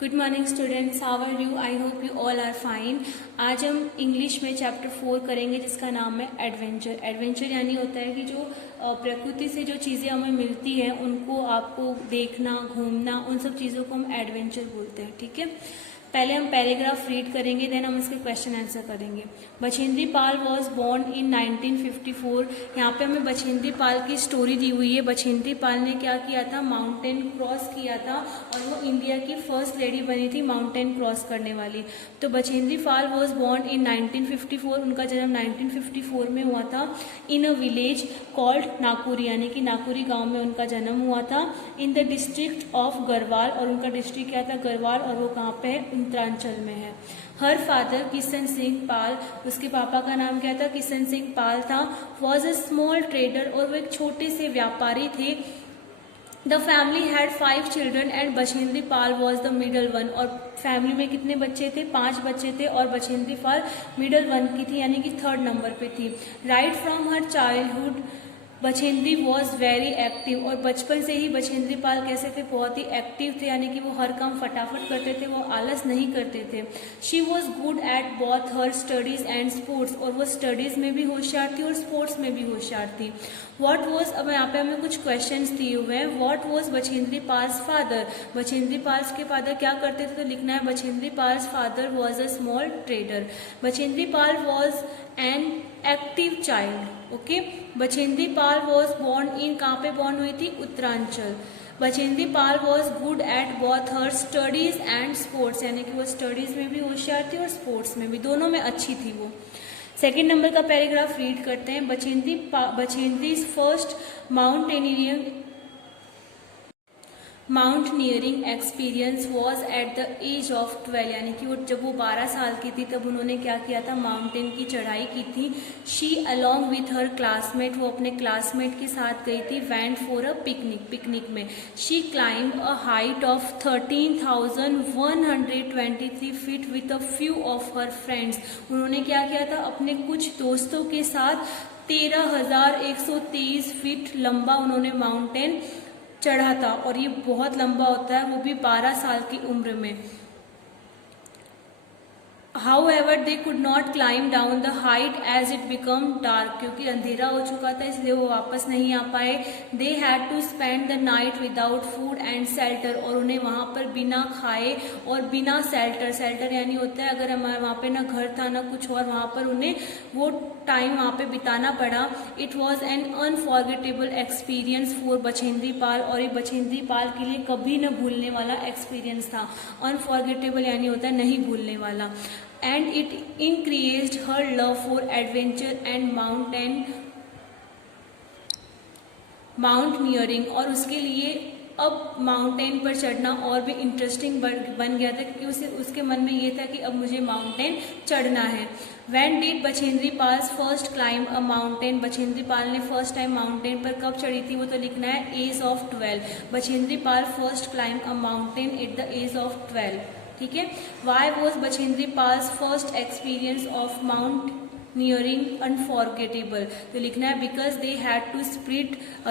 Good morning students, how are you? I hope you all are fine. आज हम English में chapter 4 करेंगे जिसका नाम है एडवेंचर। एडवेंचर यानी होता है कि जो प्रकृति से जो चीज़ें हमें मिलती हैं उनको आपको देखना, घूमना, उन सब चीज़ों को हम एडवेंचर बोलते हैं। ठीक है, पहले हम पैराग्राफ रीड करेंगे, देन हम इसके क्वेश्चन आंसर करेंगे। बछेंद्री पाल वॉज बोर्न इन 1954। यहाँ पे हमें बछेंद्री पाल की स्टोरी दी हुई है। बछेंद्री पाल ने क्या किया था? माउंटेन क्रॉस किया था और वो इंडिया की फर्स्ट लेडी बनी थी माउंटेन क्रॉस करने वाली। तो बछेंद्री पाल वॉज बोर्न इन 1954, उनका जन्म 1954 में हुआ था इन अ विलेज कॉल्ड नाकुरी, यानी कि नाकुरी गाँव में उनका जन्म हुआ था in the district of Garhwal. और उनका डिस्ट्रिक्ट क्या था? गढ़वाल। और वो कहाँ पे है? उत्तरांचल में है। हर फादर किशन सिंह पाल, उसके पापा का नाम क्या था? किशन सिंह पाल था। वॉज अ स्मॉल ट्रेडर, और वो एक छोटे से व्यापारी थे। The family had 5 children and Bachendri Pal was the middle one. और फैमिली में कितने बच्चे थे? 5 बच्चे थे और बछेंद्री पाल मिडल वन की थी, यानी कि 3rd नंबर पे थी। Right from her childhood Bachendri was very active, और बचपन से ही बछेंद्री पाल कैसे थे? बहुत ही एक्टिव थे, यानी कि वो हर काम फटाफट करते थे, वो आलस नहीं करते थे। She was good at both her studies and sports, और वो स्टडीज में भी होशियार थी और स्पोर्ट्स में भी होशियार थी। वॉट वॉज, अब यहाँ पे हमें कुछ क्वेश्चन दिए हुए हैं। What was Bachendri Pal's father? Bachendri Pal's के फादर क्या करते थे? तो लिखना है Bachendri Pal's father was a small trader. Bachendri Pal was an active child. Okay, Bachendri Pal was born in, कहाँ पे बोर्न हुई थी? Uttaranchal. Bachendri Pal was good at both her studies and sports, यानी कि वो स्टडीज में भी होशियार थी और स्पोर्ट्स में भी, दोनों में अच्छी थी वो। सेकेंड नंबर का पैराग्राफ रीड करते हैं। Bachendri first mountaineering experience was at the age of 12, यानी कि वो जब वो 12 साल की थी तब उन्होंने क्या किया था? माउंटेन की चढ़ाई की थी। She along with her classmate, वो अपने क्लासमेट के साथ गई थी। वेंट फॉर अ पिकनिक में। She climb a height of 13,123 feet with a few of her friends. उन्होंने क्या किया था? अपने कुछ दोस्तों के साथ 13,123 फीट लंबा उन्होंने माउंटेन चढ़ा था, और ये बहुत लंबा होता है, वो भी 12 साल की उम्र में। However, they could not climb down the height as it became dark, क्योंकि अंधेरा हो चुका था इसलिए वो वापस नहीं आ पाए। They had to spend the night without food and shelter, और उन्हें वहाँ पर बिना खाए और बिना शेल्टर यानी होता है अगर हमारे वहाँ पे ना घर था ना कुछ और, वहाँ पर उन्हें वो टाइम वहाँ पे बिताना पड़ा। It was an unforgettable experience for Bachendri Pal, और ये बछेंद्री पाल के लिए कभी न भूलने वाला एक्सपीरियंस था। अनफॉरगेटेबल यानी होता है नहीं भूलने वाला। And it increased her love for adventure and mountaineering, और उसके लिए अब माउंटेन पर चढ़ना और भी इंटरेस्टिंग बन गया था, क्योंकि उसके मन में ये था कि अब मुझे माउंटेन चढ़ना है। When did Bachendri Pal first climb a mountain? Bachendri Pal ने फर्स्ट टाइम माउंटेन पर कब चढ़ी थी? वो तो लिखना है age of 12। Bachendri Pal first climb a mountain at the age of 12। ठीक है। Why was Bachendri Pal's first experience of mountaineering unforgettable? तो लिखना है because they had to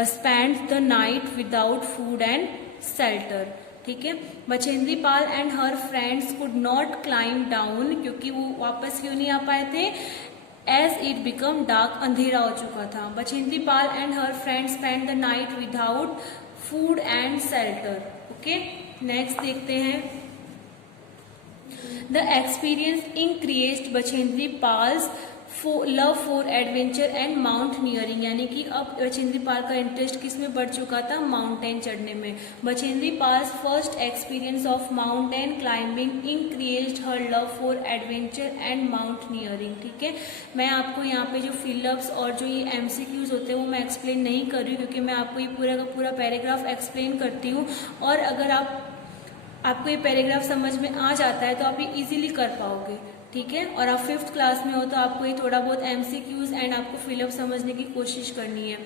spend the night without food and shelter. ठीक है। Bachendri Pal and her friends could not climb down, क्योंकि वो वापस क्यों नहीं आ पाए थे? एज इट बिकम डार्क, अंधेरा हो चुका था। Bachendri Pal and her friends spend the night without food and shelter. Okay, next देखते हैं। The experience increased Bachendri Pal's love for adventure and mountaineering, यानी कि अब बछेंद्री पाल का इंटरेस्ट किस में बढ़ चुका था? माउंटेन चढ़ने में। Bachendri Pal's first experience of mountain climbing increased her love for adventure and mountaineering. ठीक है, मैं आपको यहाँ पे जो फिलअप्स और जो ये MCQs होते हैं वो मैं एक्सप्लेन नहीं कर रही हूँ, क्योंकि मैं आपको ये पूरा का पूरा पैराग्राफ एक्सप्लेन करती हूँ, और अगर आपको ये पैराग्राफ समझ में आ जाता है तो आप ये इजीली कर पाओगे। ठीक है, और आप 5th क्लास में हो तो आपको ये थोड़ा बहुत MCQs एंड आपको फिलअप समझने की कोशिश करनी है।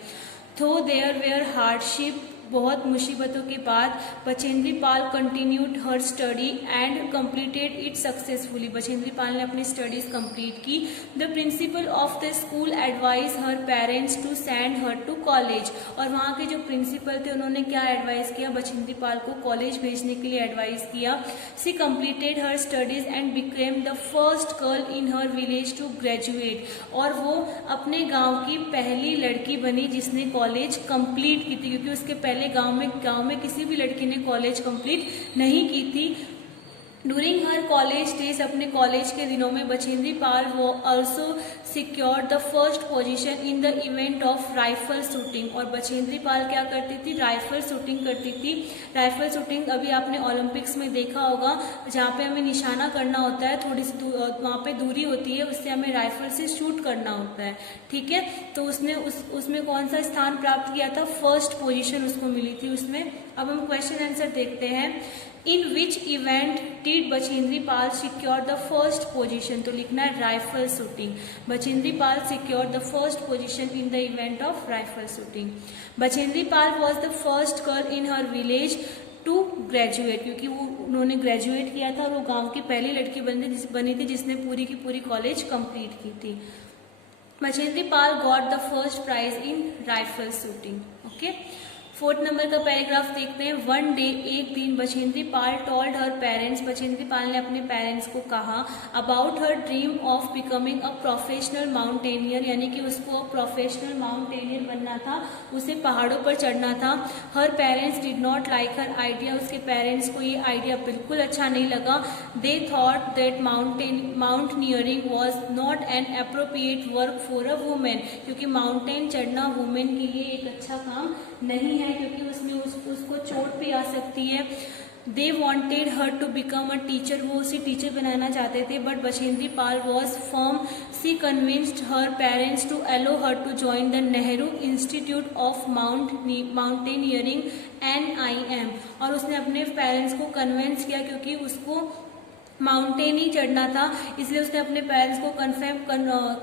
थो देयर वेयर हार्डशिप बहुत मुसीबतों के बाद Bachendri Pal continued her study and completed it successfully. Bachendri Pal ने अपनी स्टडीज कंप्लीट की। The principal of the school advise her parents to send her to college, और वहाँ के जो प्रिंसिपल थे उन्होंने क्या एडवाइस किया, बछेंद्री पाल को कॉलेज भेजने के लिए एडवाइस किया। She completed her studies and became the first girl in her village to graduate, और वो अपने गांव की पहली लड़की बनी जिसने कॉलेज कंप्लीट की थी, क्योंकि उसके पहले गांव में किसी भी लड़की ने कॉलेज कंप्लीट नहीं की थी। ड्यूरिंग हर कॉलेज डेज, अपने कॉलेज के दिनों में बछेंद्री पाल वो also secured the first position in the event of rifle shooting, और बछेंद्री पाल क्या करती थी, राइफल शूटिंग करती थी। राइफल शूटिंग अभी आपने ओलंपिक्स में देखा होगा, जहाँ पे हमें निशाना करना होता है, थोड़ी सी वहाँ पे दूरी होती है, उससे हमें राइफल से शूट करना होता है, ठीक है। तो उसने उसमें कौन सा स्थान प्राप्त किया था, फर्स्ट पोजीशन उसको मिली थी उसमें। अब हम क्वेश्चन आंसर देखते हैं। In which event did Bachendri Pal secure the first position, तो लिखना है rifle shooting. Bachendri Pal secure the first position in the event of rifle shooting. Bachendri Pal was the first girl in her village to graduate, क्योंकि उन्होंने graduate किया था और वो गांव की पहली लड़की बनी थी जिसने पूरी की पूरी कॉलेज कंप्लीट की थी। Bachendri Pal got the first prize in rifle shooting. Okay, 4th number का पैराग्राफ देखते हैं। वन डे, एक दिन, Bachendri Pal told her parents, Bachendri Pal ने अपने पेरेंट्स को कहा about her dream of becoming a professional mountaineer, यानी कि उसको प्रोफेशनल माउंटेनियर बनना था, उसे पहाड़ों पर चढ़ना था। Her parents did not like her idea, उसके पेरेंट्स को ये आइडिया बिल्कुल अच्छा नहीं लगा। They thought that mountaineering was not an appropriate work for a women, क्योंकि माउंटेन चढ़ना वुमेन के लिए एक अच्छा काम नहीं है, क्योंकि उसमें उसको चोट भी आ सकती है। They wanted her to become a teacher, वो उसे टीचर बनाना चाहते थे, but Bachendri Pal was firm. She convinced her parents to allow her to join the Nehru institute of Mountaineering NIM, और उसने अपने पेरेंट्स को कन्विंस किया, क्योंकि उसको माउंटेन ही चढ़ना था, इसलिए उसने अपने पेरेंट्स को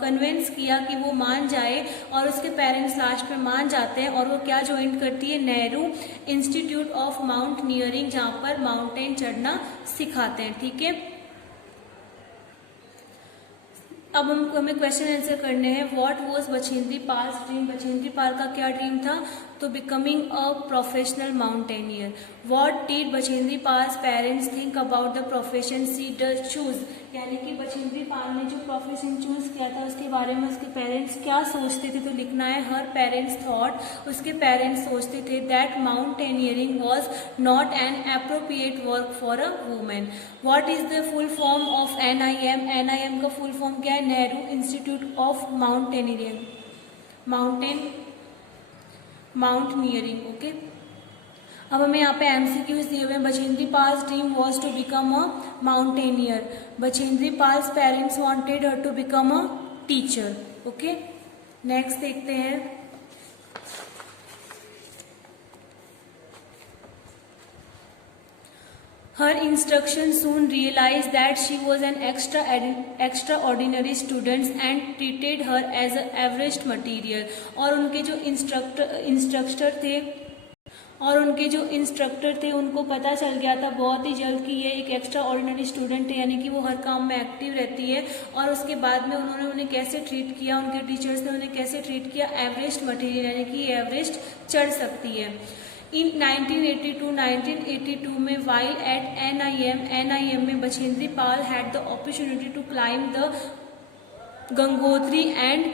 कन्विंस किया कि वो मान जाए, और उसके पेरेंट्स लास्ट में मान जाते हैं और वो क्या ज्वाइन करती है, नेहरू इंस्टीट्यूट ऑफ माउंटेनियरिंग, जहाँ पर माउंटेन चढ़ना सिखाते हैं, ठीक है। अब हमें क्वेश्चन आंसर करने हैं। What was Bachendri Pal's dream, Bachendri Pal का क्या ड्रीम था, तो becoming a professional mountaineer. What did Bachendri Pal's parents think about the profession she does choose, यानी कि बछेंद्री पाल ने जो प्रोफेशन चूज किया था उसके बारे में उसके पेरेंट्स क्या सोचते थे, तो लिखना है हर पेरेंट्स थॉट, उसके पेरेंट्स सोचते थे that mountaineering was not an appropriate work for a women. What is the full form of NIM, NIM का फुल फॉर्म क्या है, Nehru institute of mountaineering, okay. अब हमें यहाँ पे MCQs दिए हुए हैं। Bachendri Pal's dream was to become a mountaineer, Bachendri Pal's parents wanted her to become a teacher, okay. Next देखते हैं। Her instruction soon realized that she was an extraordinary student and treated her as an average material, और उनके जो instructor थे उनको पता चल गया था बहुत ही जल्द कि ये एक एक्स्ट्रा ऑर्डिनरी स्टूडेंट है, यानी कि वो हर काम में एक्टिव रहती है। और उसके बाद में उन्होंने उन्हें कैसे ट्रीट किया, उनके टीचर्स ने उन्हें कैसे ट्रीट किया, एवरेस्ट मटेरियल, यानी कि ये एवरेस्ट चढ़ सकती है। इन 1982 में वाइल एट NIM में Bachendri Pal had the opportunity to climb the Gangotri and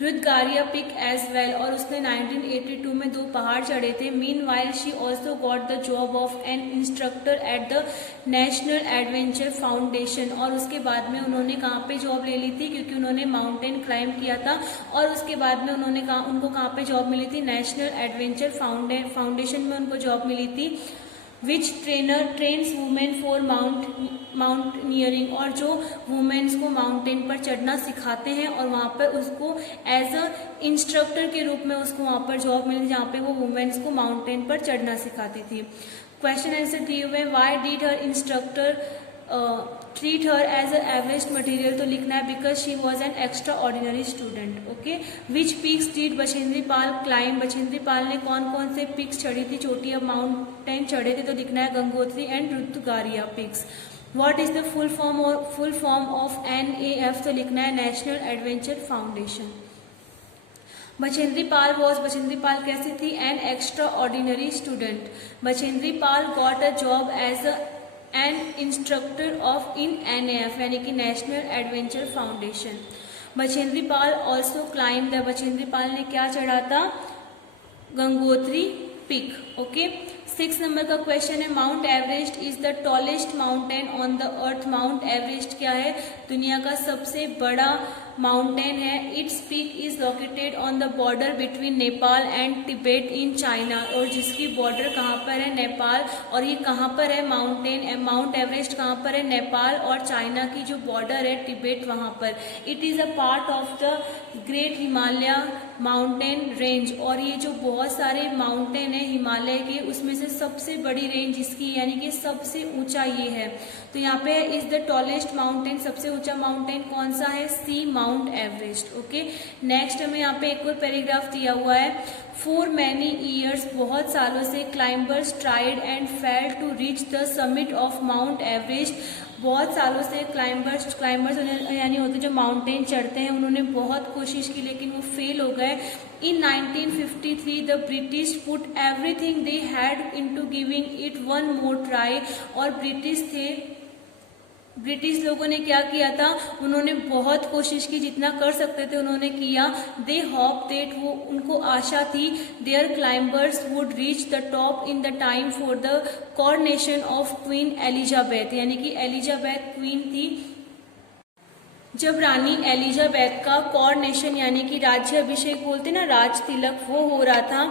Rudragaira peak as well, और उसने 1982 में 2 पहाड़ चढ़े थे। Meanwhile she also got the job of an instructor at the national adventure foundation, और उसके बाद में उन्होंने कहाँ पे जॉब ले ली थी, क्योंकि उन्होंने माउंटेन क्लाइंब किया था, और उसके बाद में उनको कहाँ पे जॉब मिली थी, नेशनल एडवेंचर फाउंडेशन में उनको जॉब मिली थी। विच ट्रेन्स वुमेन फॉर माउंटेनियरिंग, और जो वुमेन्स को माउंटेन पर चढ़ना सिखाते हैं, और वहाँ पर उसको एज अ इंस्ट्रक्टर के रूप में उसको वहाँ पर जॉब मिली, जहाँ पे वो वुमेन्स को माउंटेन पर चढ़ना सिखाती थी। क्वेश्चन आंसर दिए हुए, why did her instructor treat her as a average material, तो लिखना है because she was an extraordinary student. Okay, which peaks did Bachendri Pal climb, Bachendri Pal ने कौन कौन से पिक्स चढ़ी थी, चोटी या माउंटेन चढ़े थे, तो लिखना है Gangotri and Rudragaira peaks. What is the full form of NAF, तो लिखना है national adventure foundation. Bachendri Pal कैसी थी, an extraordinary student. Bachendri Pal got a job as an instructor of in NAF यानी कि national adventure foundation. Bachendri Pal also climb the, Bachendri Pal ने क्या चढ़ा था, गंगोत्री पिक। ओके, 6 नंबर का क्वेश्चन है, Mount Everest is the tallest mountain on the earth. Mount Everest क्या है, दुनिया का सबसे बड़ा माउंटेन है। Its peak is located on the border between Nepal and Tibet in China, और जिसकी बॉर्डर कहाँ पर है, नेपाल, और ये कहाँ पर है, माउंट एवरेस्ट कहाँ पर है, नेपाल और चाइना की जो बॉर्डर है तिब्बत वहाँ पर। It is a part of the great Himalaya mountain range, और ये जो बहुत सारे माउंटेन है हिमालय के, उसमें से सबसे बड़ी रेंज इसकी यानी कि सबसे ऊंचा ये है। तो यहाँ पे इज द टॉलेस्ट माउंटेन, सबसे ऊंचा माउंटेन कौन सा है, सी माउंट एवरेस्ट। ओके, नेक्स्ट हमें यहाँ पे एक और पैराग्राफ दिया हुआ है, फॉर मैनी ईयर्स, बहुत सालों से, climbers tried and fail to reach the summit of Mount Everest. बहुत सालों से क्लाइंबर्स यानी होते जो माउंटेन चढ़ते हैं, उन्होंने बहुत कोशिश की लेकिन वो फेल हो गए। इन 1953 the British put everything they had into giving it one more try, और ब्रिटिश लोगों ने क्या किया था, उन्होंने बहुत कोशिश की, जितना कर सकते थे उन्होंने किया। दे होप दैट, वो उनको आशा थी, their climbers would reach the top in the time for the coronation of Queen Elizabeth, यानी कि एलिजाबेथ क्वीन थी। जब रानी एलिजाबेथ का कॉरोनेशन यानी कि राज्य अभिषेक बोलते ना, राज तिलक, वो हो रहा था,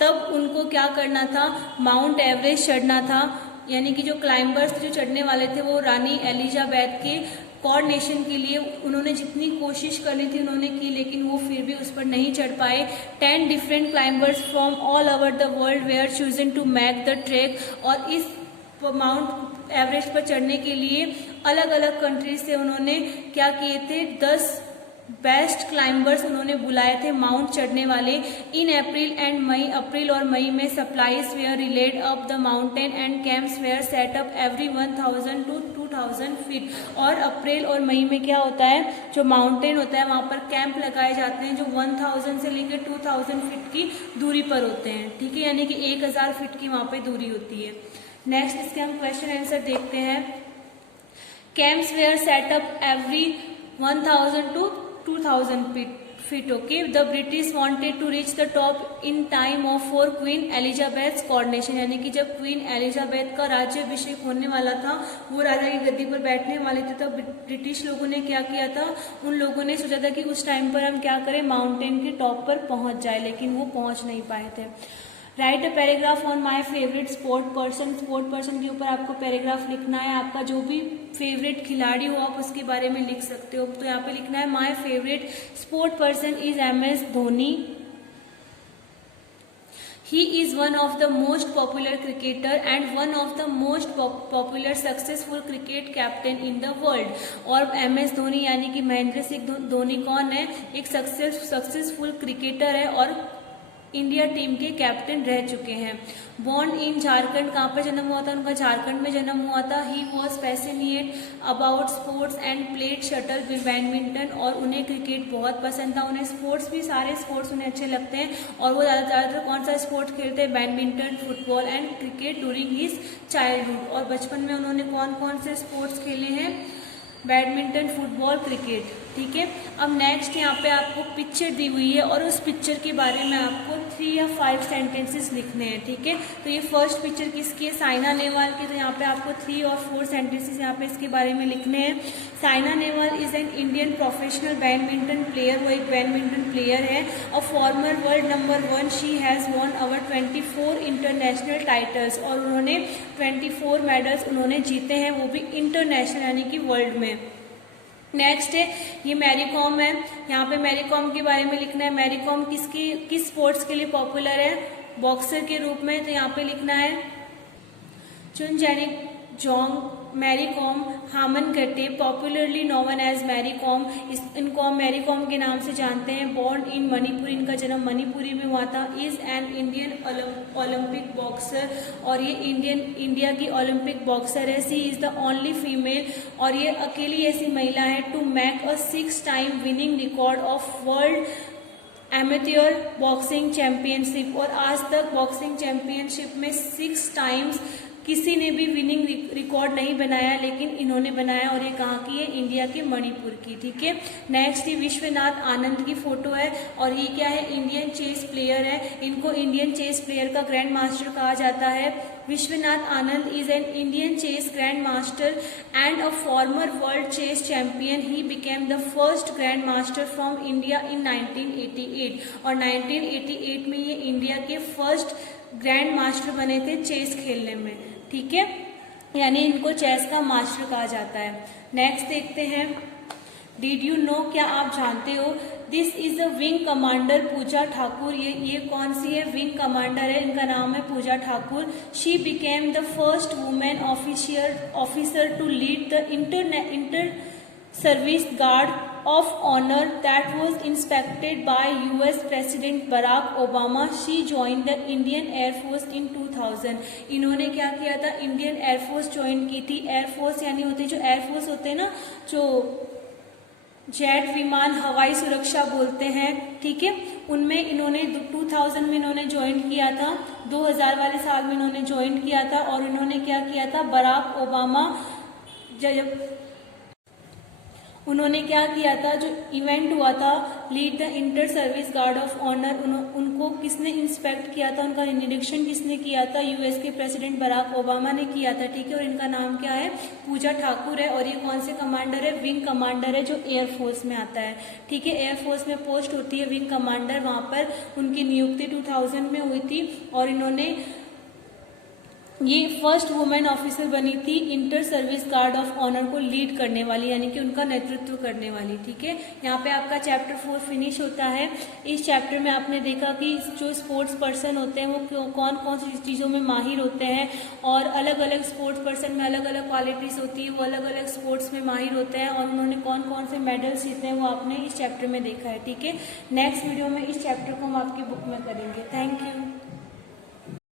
तब उनको क्या करना था, माउंट एवरेस्ट चढ़ना था। यानी कि जो क्लाइंबर्स जो चढ़ने वाले थे वो रानी एलिजाबेथ के कॉरोनेशन के लिए उन्होंने जितनी कोशिश करनी थी उन्होंने की, लेकिन वो फिर भी उस पर नहीं चढ़ पाए। 10 different climbers from all over the world were chosen to make the trek, और इस माउंट एवरेस्ट पर चढ़ने के लिए अलग अलग कंट्री से उन्होंने क्या किए थे, 10 बेस्ट क्लाइंबर्स उन्होंने बुलाए थे माउंट चढ़ने वाले। इन अप्रैल और मई में supplies were relayed up the mountain and camps were set up every 1000 to 2000 feet. और अप्रैल और मई में क्या होता है, जो माउंटेन होता है वहाँ पर कैंप लगाए जाते हैं जो 1000 से लेकर 2000 फीट की दूरी पर होते हैं। ठीक है, यानी कि 1000 फीट की वहाँ पे दूरी होती है। नेक्स्ट इसके हम क्वेश्चन आंसर देखते हैं। Camps were set up every 1000 to 2000 feet. Okay, the British wanted to reach the top in time of for Queen Elizabeth's coronation, यानी कि जब क्वीन एलिजाबेथ का राज्य अभिषेक होने वाला था, वो राजा की गद्दी पर बैठने वाले थे, तब ब्रिटिश लोगों ने क्या किया था, उन लोगों ने सोचा था कि उस टाइम पर हम क्या करें, माउंटेन के टॉप पर पहुंच जाए, लेकिन वो पहुंच नहीं पाए थे। Right a paragraph on my favourite sport person. Sport person के ऊपर आपको पैराग्राफ लिखना है, आपका जो भी फेवरेट खिलाड़ी हो आप उसके बारे में लिख सकते हो। तो यहाँ पे लिखना है, my favourite sport person is MS Dhoni. He is one of the most popular cricketer and one of the most popular successful cricket captain in the world. और MS धोनी यानी कि महेंद्र सिंह धोनी कौन है, एक सक्सेसफुल क्रिकेटर है और इंडिया टीम के captain रह चुके हैं। बॉर्न इन झारखंड, कहाँ पर जन्म हुआ था उनका, झारखंड में जन्म हुआ था। He was passionate about sports and played shuttle badminton, और उन्हें क्रिकेट बहुत पसंद था। उन्हें स्पोर्ट्स भी, सारे स्पोर्ट्स उन्हें अच्छे लगते हैं, और वो ज़्यादातर कौन सा स्पोर्ट्स खेलते हैं, badminton, football and cricket during his childhood. और बचपन में उन्होंने कौन कौन से स्पोर्ट्स खेले हैं, बैडमिंटन, फुटबॉल, क्रिकेट। ठीक है, अब नेक्स्ट यहाँ पे आपको पिक्चर दी हुई है और उस पिक्चर के बारे में आपको 3 या 5 सेंटेंसेस लिखने हैं। ठीक है, तो ये फर्स्ट पिक्चर किसकी है, साइना नेहवाल की। तो यहाँ पे आपको 3 और 4 सेंटेंसेस यहाँ पे इसके बारे में लिखने हैं। Saina Nehwal is an Indian professional badminton player, वो एक बैडमिंटन प्लेयर है। और farmer world number 1, she has won our 24 international titles, और उन्होंने 24 मेडल्स उन्होंने जीते हैं, वो भी इंटरनेशनल यानी कि वर्ल्ड में। नेक्स्ट है ये मैरी कॉम है, यहाँ पे मैरी कॉम के बारे में लिखना है। मैरी कॉम किस स्पोर्ट्स के लिए पॉपुलर है, बॉक्सर के रूप में। तो यहाँ पे लिखना है, Mary Kom, Hmangte, popularly known as Mary Kom, इनको हम मैरी कॉम के नाम से जानते हैं। बॉर्न इन मणिपुर, इनका जन्म मणिपुरी में हुआ था। Is an Indian Olympic boxer, और ये इंडिया की ओलंपिक बॉक्सर है। She is the only female, और ये अकेली ऐसी महिला है to make a 6 time winning record of world amateur boxing championship, और आज तक बॉक्सिंग चैंपियनशिप में 6 टाइम्स किसी ने भी विनिंग रिकॉर्ड नहीं बनाया, लेकिन इन्होंने बनाया, और ये कहाँ की है? इंडिया के मणिपुर की। ठीक है, नेक्स्ट ये विश्वनाथ आनंद की फोटो है, और ये क्या है? इंडियन चेस प्लेयर है। इनको इंडियन चेस प्लेयर का ग्रैंड मास्टर कहा जाता है। Vishwanath Anand is an Indian chess grand master and a former world chess champion. He became the first grand master from India in 1988, और 1988 में ये इंडिया के फर्स्ट ग्रैंड मास्टर बने थे चेस खेलने में। ठीक है, यानी इनको चेस का मास्टर कहा जाता है। नेक्स्ट देखते हैं, डिड यू नो, क्या आप जानते हो? This is the wing commander Pooja Thakur. ये कौन सी है? विंग कमांडर है, इनका नाम है Pooja Thakur. She became the first women officer to lead the inter service guard of honor that was inspected by US President Barack Obama. She joined the Indian Air Force in 2000. इन्होंने क्या किया था? Indian air force join की थी। Air force यानी होते जो air force होते हैं ना, जो जेट विमान, हवाई सुरक्षा बोलते हैं। ठीक है, उनमें इन्होंने 2000 में इन्होंने ज्वाइन किया था, 2000 वाले साल में इन्होंने ज्वाइन किया था, और इन्होंने क्या किया था? बराक ओबामा उन्होंने क्या किया था? जो इवेंट हुआ था lead the inter service guard of honour, उनको किसने इंस्पेक्ट किया था? उनका निरीक्षण किसने किया था? यूएस के प्रेसिडेंट बराक ओबामा ने किया था। ठीक है, और इनका नाम क्या है? पूजा ठाकुर है, और ये कौन से कमांडर है? विंग कमांडर है, जो एयरफोर्स में आता है। ठीक है, एयरफोर्स में पोस्ट होती है विंग कमांडर, वहां पर उनकी नियुक्ति 2000 में हुई थी, और इन्होंने ये फर्स्ट वुमेन ऑफिसर बनी थी inter service guard of honour को लीड करने वाली, यानी कि उनका नेतृत्व करने वाली। ठीक है, यहाँ पे आपका चैप्टर 4 फिनिश होता है। इस चैप्टर में आपने देखा कि जो स्पोर्ट्स पर्सन होते हैं वो कौन कौन सी चीज़ों में माहिर होते हैं, और अलग अलग स्पोर्ट्स पर्सन में अलग अलग क्वालिटीज होती है, वो अलग अलग स्पोर्ट्स में माहिर होते हैं, और उन्होंने कौन कौन से मेडल्स जीते हैं वो आपने इस चैप्टर में देखा है। ठीक है, नेक्स्ट वीडियो में इस चैप्टर को हम आपकी बुक में करेंगे। Thank you.